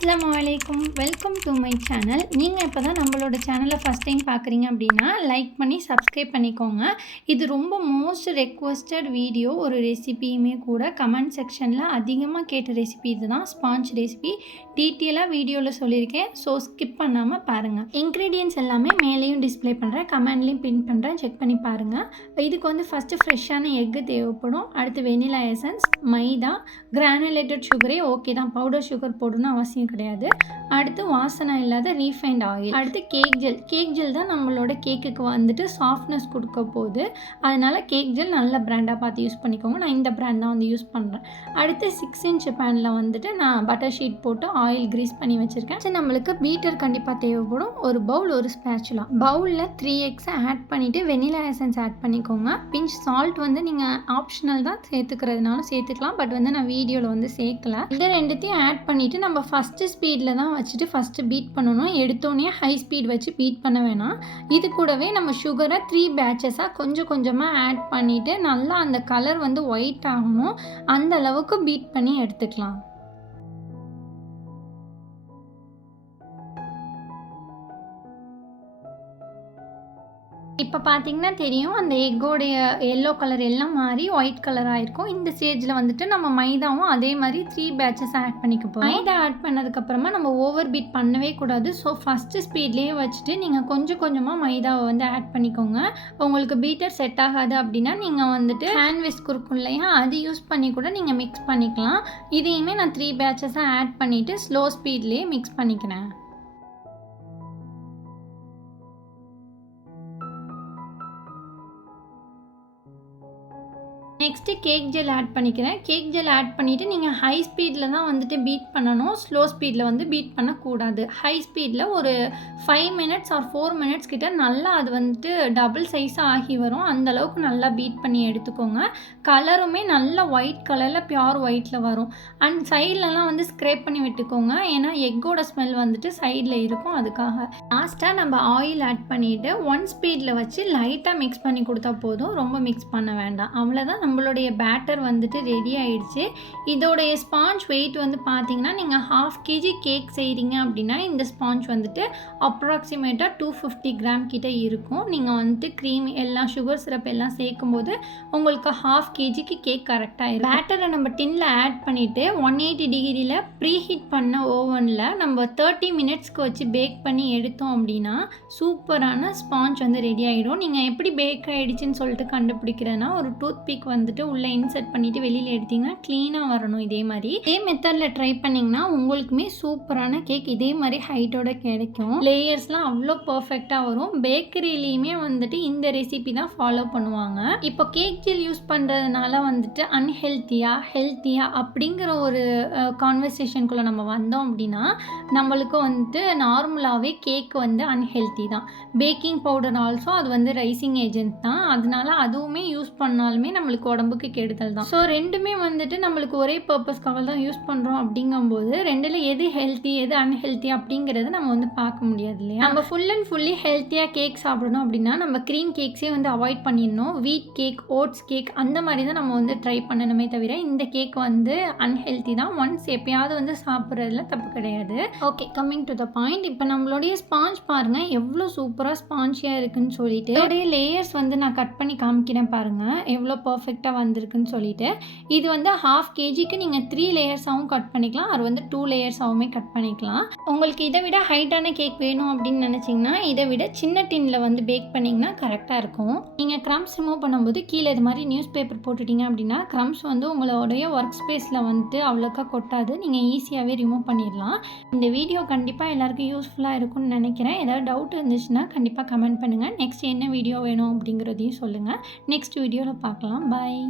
அஸ்ஸலாமுஅலைக்கும், welcome to my channel. நீங்கள் இப்போ தான் நம்மளோட சேனலை ஃபஸ்ட் டைம் பார்க்குறீங்க அப்படின்னா லைக் பண்ணி சப்ஸ்கிரைப் பண்ணிக்கோங்க. இது ரொம்ப மோஸ்ட் ரெக்வஸ்டட் வீடியோ, ஒரு ரெசிபியுமே கூட. கமெண்ட் செக்ஷனில் அதிகமாக கேட்ட ரெசிபி இது தான், ஸ்பாஞ்ச் ரெசிபி. டீட்டெயிலாக வீடியோவில் சொல்லியிருக்கேன், ஸோ ஸ்கிப் பண்ணாமல் பாருங்கள். இன்க்ரீடியன்ட்ஸ் எல்லாமே மேலேயும் டிஸ்பிளே பண்ணுறேன், கமெண்ட்லேயும் பின் பண்ணுறேன், செக் பண்ணி பாருங்கள். இதுக்கு வந்து ஃபஸ்ட்டு ஃப்ரெஷ்ஷான எக்கு தேவைப்படும். அடுத்து வெனிலா எசன்ஸ், மைதா, கிரானுலேட்டட் சுகரே ஓகே தான், பவுடர் சுகர் போடணும்னு அவசியம் கிடையாது. அடுத்து வாசனை இல்லாத ரீஃபைண்ட் ஆயில். அடுத்து கேக் ஜெல் தான் நம்மளோட கேக்குக்கு வந்துட்டு சாஃப்ட்னஸ் கொடுக்க போகுது. அதனால் கேக் ஜெல் நல்ல பிராண்டாக பார்த்து யூஸ் பண்ணிக்கோங்க. நான் இந்த பிராண்ட் தான் வந்து யூஸ் பண்ணுறேன். அடுத்து 6 இன்ச் பேனில் வந்துட்டு நான் பட்டர் ஷீட் போட்டு ஆயில் க்ரீஸ் பண்ணி வச்சுருக்கேன். சரி, நம்மளுக்கு பீட்டர் கண்டிப்பாக தேவைப்படும். ஒரு பவுல், ஒரு ஸ்பேச்சுலா. பவுலில் 3 எக்ஸை ஆட் பண்ணிவிட்டு வெனிலா எசன்ஸ் ஆட் பண்ணிக்கோங்க. பிஞ்ச் சால்ட் வந்து நீங்கள் ஆப்ஷனல் தான், சேர்த்துக்கிறதுனாலும் சேர்த்துக்கலாம். பட் வந்து நான் வீடியோவில் வந்து சேர்க்கல. இந்த ரெண்டுத்தையும் ஆட் பண்ணிவிட்டு நம்ம ஃபஸ்ட்டு ஸ்பீடில் தான் வச்சுட்டு ஃபஸ்ட்டு பீட் பண்ணணும். எடுத்தோடனே ஹை ஸ்பீட் வச்சு பீட் பண்ண வேணாம். இது கூடவே நம்ம சுகரை 3 பேட்சஸாக கொஞ்சம் கொஞ்சமாக ஆட் பண்ணிவிட்டு நல்லா அந்த கலர் வந்து ஒயிட் ஆகணும், அந்த அளவுக்கு பீட் பண்ணி எடுத்துக்கலாம். இப்போ பார்த்தீங்கன்னா தெரியும், அந்த எக்கோடைய எல்லோ கலர் எல்லாம் மாறி ஒயிட் கலராக இருக்கும். இந்த ஸ்டேஜில் வந்துட்டு நம்ம மைதாவும் அதே மாதிரி 3 பேட்சஸ் ஆட் பண்ணிக்க போகிறோம். மைதா ஆட் பண்ணதுக்கப்புறமா நம்ம ஓவர் பீட் பண்ணவே கூடாது. ஸோ ஃபஸ்ட்டு ஸ்பீட்லேயே வச்சுட்டு நீங்கள் கொஞ்சம் கொஞ்சமாக மைதாவை வந்து ஆட் பண்ணிக்கோங்க. உங்களுக்கு பீட்டர் செட் ஆகாது அப்படின்னா நீங்கள் வந்துட்டு ஹேண்ட் விஸ்க் இருக்கும் இல்லையா, அது யூஸ் பண்ணி கூட நீங்கள் மிக்ஸ் பண்ணிக்கலாம். இதையுமே நான் 3 பேட்சஸாக ஆட் பண்ணிவிட்டு ஸ்லோ ஸ்பீட்லேயே மிக்ஸ் பண்ணிக்கிறேன். நெக்ஸ்ட்டு கேக் ஜெல் ஆட் பண்ணிக்கிறேன். கேக் ஜெல் ஆட் பண்ணிவிட்டு நீங்கள் ஹை ஸ்பீடில் தான் வந்துட்டு பீட் பண்ணணும், ஸ்லோ ஸ்பீடில் வந்து பீட் பண்ணக்கூடாது. ஹை ஸ்பீடில் ஒரு 5 மினிட்ஸ் ஆர் 4 மினிட்ஸ் கிட்ட நல்லா அது வந்துட்டு டபுள் சைஸாக ஆகி வரும். அந்தளவுக்கு நல்லா பீட் பண்ணி எடுத்துக்கோங்க. கலருமே நல்லா ஒயிட் கலரில் பியூர் ஒயிட்டில் வரும். அண்ட் சைட்லலாம் வந்து ஸ்க்ரேப் பண்ணி விட்டுக்கோங்க, ஏன்னா எக்கோட ஸ்மெல் வந்துட்டு சைடில் இருக்கும். அதுக்காக லாஸ்ட்டாக நம்ம ஆயில் ஆட் பண்ணிவிட்டு 1 ஸ்பீடில் வச்சு லைட்டாக மிக்ஸ் பண்ணி கொடுத்தா போதும், ரொம்ப மிக்ஸ் பண்ண வேண்டாம். அவ்வளோதான், நம்மளுடைய பேட்டர் வந்துட்டு ரெடி ஆயிடுச்சு. இதோடைய ஸ்பாஞ்ச் வெயிட் வந்து பார்த்தீங்கன்னா, நீங்கள் 1/2 kg கேக் செய்கிறீங்க அப்படின்னா இந்த ஸ்பாஞ்ச் வந்துட்டு அப்ராக்சிமேட்டாக 250 கிராம் கிட்ட இருக்கும். நீங்கள் வந்துட்டு க்ரீம் எல்லாம் சுகர் சிரப் எல்லாம் சேர்க்கும்போது உங்களுக்கு 1/2 kgக்கு கேக் கரெக்டாக இருக்கும். பேட்டரை நம்ம டின்னில் ஆட் பண்ணிவிட்டு 180 டிகிரியில் ப்ரீ ஹீட் பண்ண ஓவனில் நம்ம 30 மினிட்ஸ்க்கு வச்சு பேக் பண்ணி எடுத்தோம் அப்படின்னா சூப்பரான ஸ்பாஞ்ச் வந்து ரெடி ஆகிடும். நீங்கள் எப்படி பேக் ஆகிடுச்சின்னு சொல்லிட்டு கண்டுபிடிக்கிறேன்னா, ஒரு டூத் பிக் வந்துட்டு உள்ளே இன்சர்ட் பண்ணிவிட்டு வெளியில் எடுத்திங்கன்னா க்ளீனாக வரணும். இதே மாதிரி இதே மெத்தடில் ட்ரை பண்ணிங்கன்னா உங்களுக்குமே சூப்பரான கேக் இதே மாதிரி ஹைட்டோட கிடைக்கும். லேயர்ஸ்லாம் அவ்வளோ பர்ஃபெக்டாக வரும். பேக்கரியிலையுமே வந்துட்டு இந்த ரெசிபி தான் ஃபாலோ பண்ணுவாங்க. இப்போ கேக் ஜெல் யூஸ் பண்ணுறதுனால வந்துட்டு ஹெல்த்தியா அப்படிங்கிற ஒரு கான்வர்சேஷனுக்குள்ளே நம்ம வந்தோம் அப்படின்னா, நம்மளுக்கு வந்துட்டு நார்மலாகவே கேக் வந்து அன்ஹெல்த்தி தான். பேக்கிங் பவுடர் ஆல்சோ அது வந்து ரைசிங் ஏஜென்ட் தான். அதனால அதுவுமே யூஸ் பண்ணாலுமே நம்மளுக்கு உடம்புக்கு கெடுதல் தான். ஸோ ரெண்டுமே வந்துட்டு நம்மளுக்கு ஒரே பர்பஸ்க்காக தான் யூஸ் பண்ணுறோம். அப்படிங்கும்போது ரெண்டில் எது ஹெல்த்தி எது அன்ஹெல்த்தி அப்படிங்கிறத நம்ம வந்து பார்க்க முடியாது இல்லையா. நம்ம ஃபுல் அண்ட் ஃபுல்லி ஹெல்த்தியாக கேக் சாப்பிடணும் அப்படின்னா நம்ம க்ரீம் கேக்ஸே வந்து அவாய்ட் பண்ணிடணும். வீட் கேக், ஓட்ஸ் கேக் அந்த மாதிரி தான் நம்ம வந்து ட்ரை பண்ணணுமே தவிர இந்த கேக் வந்து அன்ஹெல்த்தி தான். ஒன்ஸ் எப்பயாவது வந்து சாப்பிட்றதுல தப்பு கிடையாது. Okay, coming to the point. இப்போ நம்மளுடைய ஸ்பாஞ்ச் பாருங்கள் எவ்வளோ சூப்பராக ஸ்பாஞ்சியாக இருக்குன்னு சொல்லிட்டு இதோடைய லேயர்ஸ் வந்து நான் கட் பண்ணி காமிக்கிறேன் பாருங்கள் எவ்வளோ பர்ஃபெக்டாக வந்திருக்குன்னு சொல்லிட்டு. இது வந்து 1/2 kgக்கு நீங்கள் 3 லேயர்ஸாகவும் கட் பண்ணிக்கலாம், அது வந்து 2 லேயர்ஸாகவுமே கட் பண்ணிக்கலாம். உங்களுக்கு இதை விட ஹைட்டான கேக் வேணும் அப்படின்னு நினச்சிங்கன்னா இதை விட சின்ன டின்னில் வந்து பேக் பண்ணிங்கன்னா கரெக்டாக இருக்கும். நீங்கள் க்ரம்ஸ் ரிமூவ் பண்ணும்போது கீழே இது மாதிரி நியூஸ் பேப்பர் போட்டுட்டிங்க அப்படின்னா க்ரம்ஸ் வந்து உங்களுடைய ஒர்க் ஸ்பேஸில் வந்துட்டு அவ்வளோக்கா கொட்டாது, நீங்கள் ஈஸியாகவே ரிமூவ் பண்ணிடலாம். இந்த வீடியோ கண்டிப்பாக எல்லாருக்கும் யூஸ்ஃபுல்லாக இருக்கும்னு நினைக்கிறேன். ஏதாவது டவுட் இருந்துச்சுன்னா கண்டிப்பாக கமெண்ட் பண்ணுங்கள். நெக்ஸ்ட் என்ன வீடியோ வேணும் அப்படிங்கிறதையும் சொல்லுங்கள். நெக்ஸ்ட் வீடியோவில் பார்க்கலாம். பாய்.